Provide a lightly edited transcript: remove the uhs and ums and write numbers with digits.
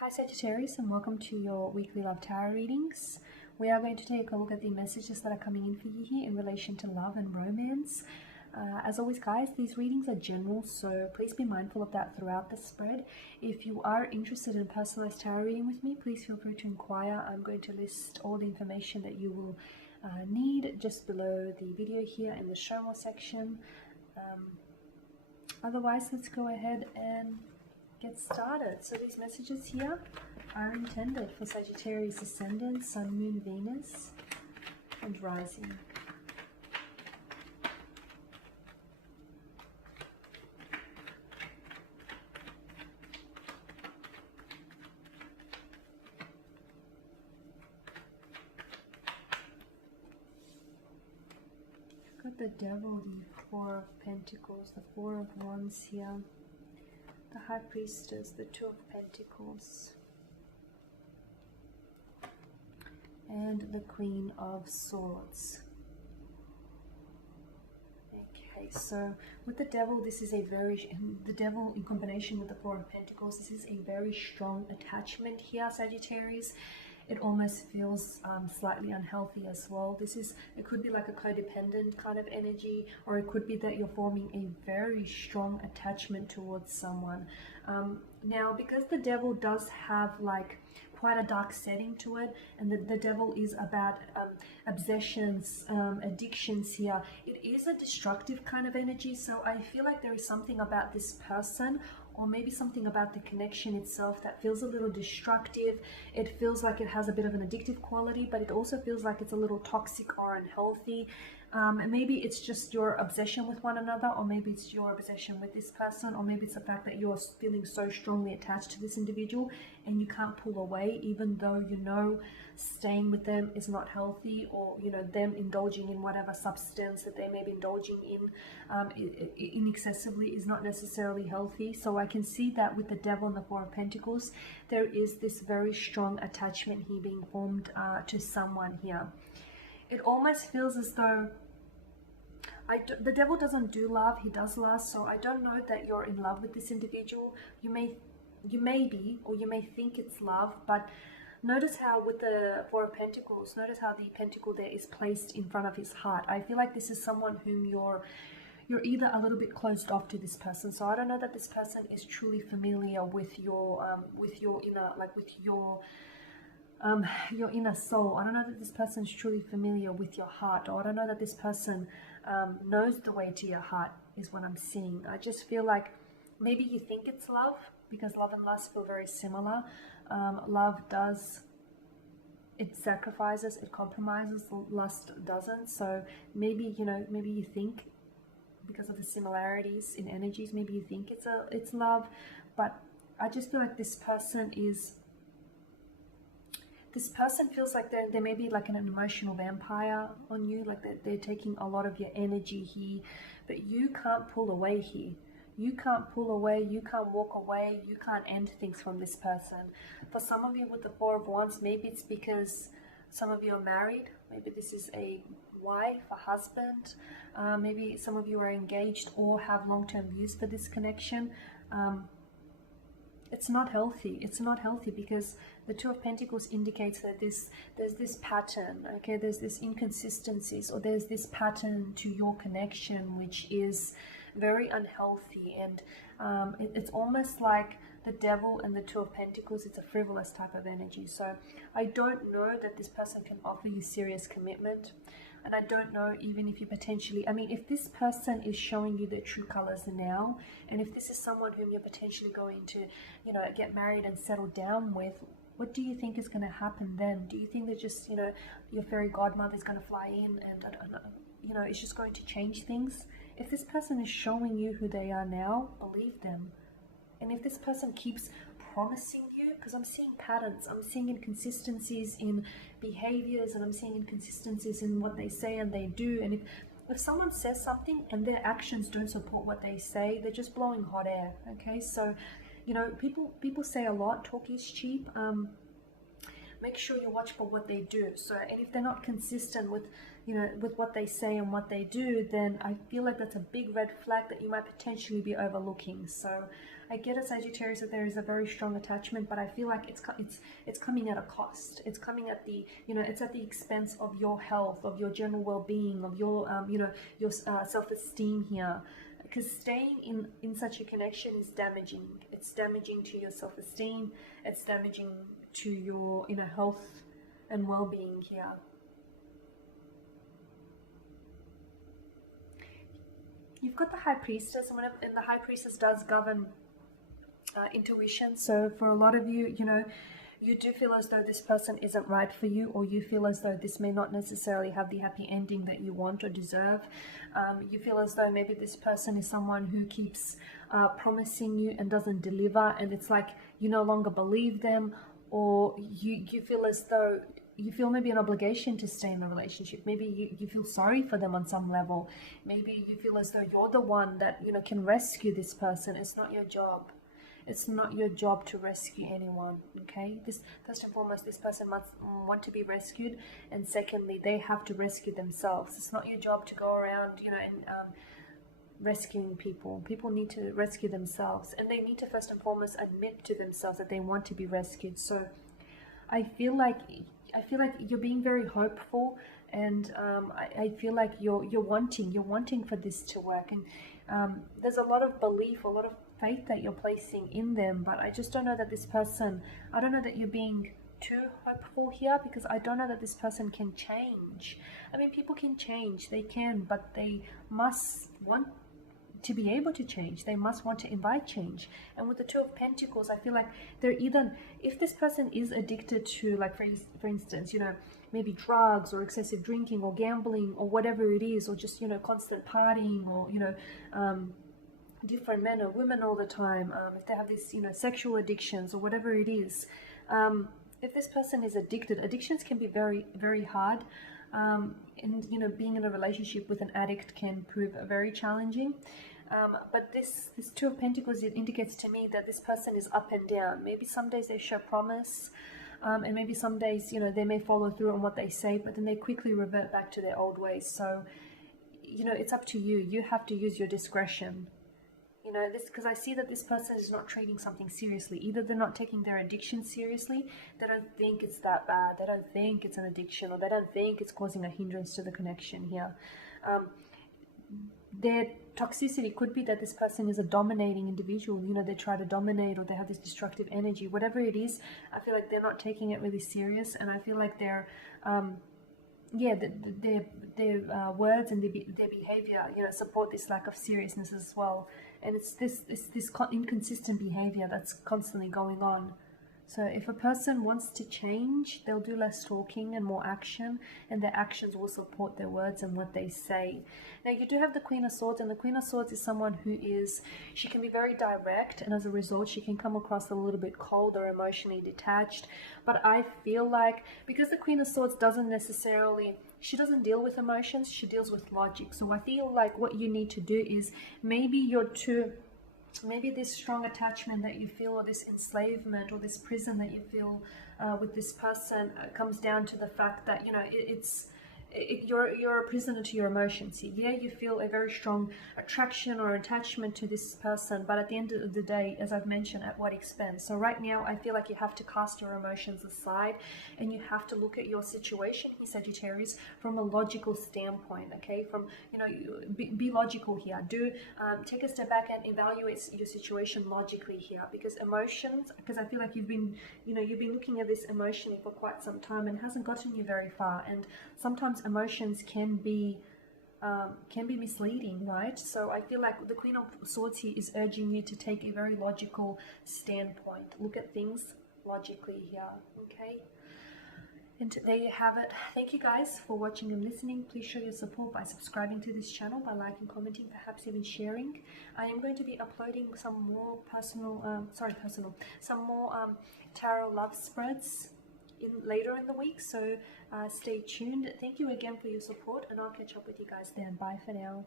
Hi Sagittarius, and welcome to your weekly love tarot readings. We are going to take a look at the messages that are coming in for you here in relation to love and romance. As always guys, these readings are general, so please be mindful of that throughout the spread. If you are interested in a personalized tarot reading with me, please feel free to inquire. I'm going to list all the information that you will need just below the video here in the show more section. Otherwise, let's go ahead and get started. So these messages here are intended for Sagittarius Ascendant, Sun, Moon, Venus, and Rising. Got the Devil, the Four of Pentacles, the Four of Wands here, the High Priestess, the Two of Pentacles, and the Queen of Swords. Okay, so with the Devil, this is the Devil in combination with the Four of Pentacles, this is a very strong attachment here, Sagittarius. It almost feels slightly unhealthy as well. It could be like a codependent kind of energy, or it could be that you're forming a very strong attachment towards someone. Now, because the Devil does have like quite a dark setting to it, and the Devil is about obsessions, addictions here, it is a destructive kind of energy. So I feel like there is something about this person, or maybe something about the connection itself, that feels a little destructive. It feels like it has a bit of an addictive quality, but it also feels like it's a little toxic or unhealthy. And maybe it's just your obsession with one another, or maybe it's your obsession with this person, or maybe it's the fact that you're feeling so strongly attached to this individual and you can't pull away, even though you know staying with them is not healthy, or you know them indulging in whatever substance that they may be indulging in excessively is not necessarily healthy. So I can see that with the Devil and the Four of Pentacles, there is this very strong attachment here being formed to someone here. It almost feels as though the Devil doesn't do love, he does lust. So I don't know that you're in love with this individual. You may be, or you may think it's love, but notice how with the Four of Pentacles, notice how the pentacle there is placed in front of his heart. I feel like this is someone whom you're either a little bit closed off to this person. So I don't know that this person is truly familiar with your inner, like with your inner soul. I don't know that this person is truly familiar with your heart, or I don't know that this person knows the way to your heart, is what I'm seeing. I just feel like maybe you think it's love, because love and lust feel very similar. Love it sacrifices, it compromises, lust doesn't. So maybe, maybe you think, because of the similarities in energies, maybe you think it's love, but I just feel like this person feels like they may be like an emotional vampire on you, like they're taking a lot of your energy here, but you can't pull away here. You can't pull away, you can't walk away, you can't end things from this person. For some of you with the Four of Wands, maybe it's because some of you are married. Maybe this is a wife, a husband. Maybe some of you are engaged or have long-term views for this connection. It's not healthy. It's not healthy because the Two of Pentacles indicates that there's this pattern, okay? There's this inconsistencies, or there's this pattern to your connection which is very unhealthy, and it's almost like the Devil and the Two of Pentacles, it's a frivolous type of energy. So I don't know that this person can offer you serious commitment, and I don't know even if you potentially, I mean, if this person is showing you their true colors now, and if this is someone whom you're potentially going to, get married and settle down with, what do you think is going to happen then? Do you think that just, your fairy godmother is going to fly in and, it's just going to change things? If this person is showing you who they are now, believe them. And if this person keeps promising you, because I'm seeing patterns, I'm seeing inconsistencies in behaviors, and I'm seeing inconsistencies in what they say and they do. And if someone says something and their actions don't support what they say, they're just blowing hot air, okay? So, people say a lot, talk is cheap. Make sure you watch for what they do. So, and if they're not consistent with, with what they say and what they do, then I feel like that's a big red flag that you might potentially be overlooking. So I get it, Sagittarius, that there is a very strong attachment, but I feel like it's coming at a cost. It's coming at the, it's at the expense of your health, of your general well-being, of your your self-esteem here. Because staying in such a connection is damaging. It's damaging to your self-esteem. It's damaging to your inner health and well-being here. You've got the High Priestess, and the High Priestess does govern intuition. So for a lot of you, you do feel as though this person isn't right for you, or you feel as though this may not necessarily have the happy ending that you want or deserve. You feel as though maybe this person is someone who keeps promising you and doesn't deliver, and it's like you no longer believe them, or you feel as though you feel maybe an obligation to stay in a relationship. Maybe you feel sorry for them on some level. Maybe you feel as though you're the one that can rescue this person. It's not your job. It's not your job to rescue anyone, okay? This, first and foremost, this person must want to be rescued, and secondly, they have to rescue themselves. It's not your job to go around, and rescuing people. People need to rescue themselves, and they need to first and foremost admit to themselves that they want to be rescued. So I feel like you're being very hopeful, and I feel like you're wanting for this to work, and there's a lot of belief, a lot of faith that you're placing in them, but I just don't know that this person, I don't know that you're being too hopeful here, because I don't know that this person can change. I mean, people can change, they can, but they must want to be able to change. They must want to invite change. And with the Two of Pentacles, I feel like they're either, if this person is addicted to, like for instance, maybe drugs or excessive drinking or gambling or whatever it is, or just constant partying, or different men or women all the time, if they have these sexual addictions or whatever it is, if this person is addicted, addictions can be very, very hard, and being in a relationship with an addict can prove very challenging, but this Two of Pentacles, it indicates to me that this person is up and down. Maybe some days they show promise, and maybe some days they may follow through on what they say, but then they quickly revert back to their old ways. So it's up to you. You have to use your discretion. This, because I see that this person is not treating something seriously. Either they're not taking their addiction seriously, they don't think it's that bad, they don't think it's an addiction, or they don't think it's causing a hindrance to the connection here. Their toxicity could be that this person is a dominating individual. They try to dominate, or they have this destructive energy. Whatever it is, I feel like they're not taking it really serious, and I feel like they're their words and their behavior support this lack of seriousness as well. And it's this inconsistent behavior that's constantly going on. So if a person wants to change, they'll do less talking and more action, and their actions will support their words and what they say. Now, you do have the Queen of Swords, and the Queen of Swords is someone she can be very direct, and as a result, she can come across a little bit cold or emotionally detached. But I feel like, because the Queen of Swords she doesn't deal with emotions, she deals with logic. So I feel like what you need to do is, maybe this strong attachment that you feel, or this enslavement, or this prison that you feel with this person comes down to the fact that you're a prisoner to your emotions. Yeah, you feel a very strong attraction or attachment to this person, but at the end of the day, as I've mentioned, at what expense? So right now, I feel like you have to cast your emotions aside, and you have to look at your situation, Sagittarius, from a logical standpoint. Okay, be logical here. Take a step back and evaluate your situation logically here, because emotions. Because I feel like you've been looking at this emotionally for quite some time, and it hasn't gotten you very far. And sometimes emotions can be misleading, right? So I feel like the Queen of Swords here is urging you to take a very logical standpoint. Look at things logically here, okay? And there you have it. Thank you guys for watching and listening. Please show your support by subscribing to this channel, by liking, commenting, perhaps even sharing. I am going to be uploading some more some more tarot love spreads later in the week, so stay tuned. Thank you again for your support, and I'll catch up with you guys then. Bye for now.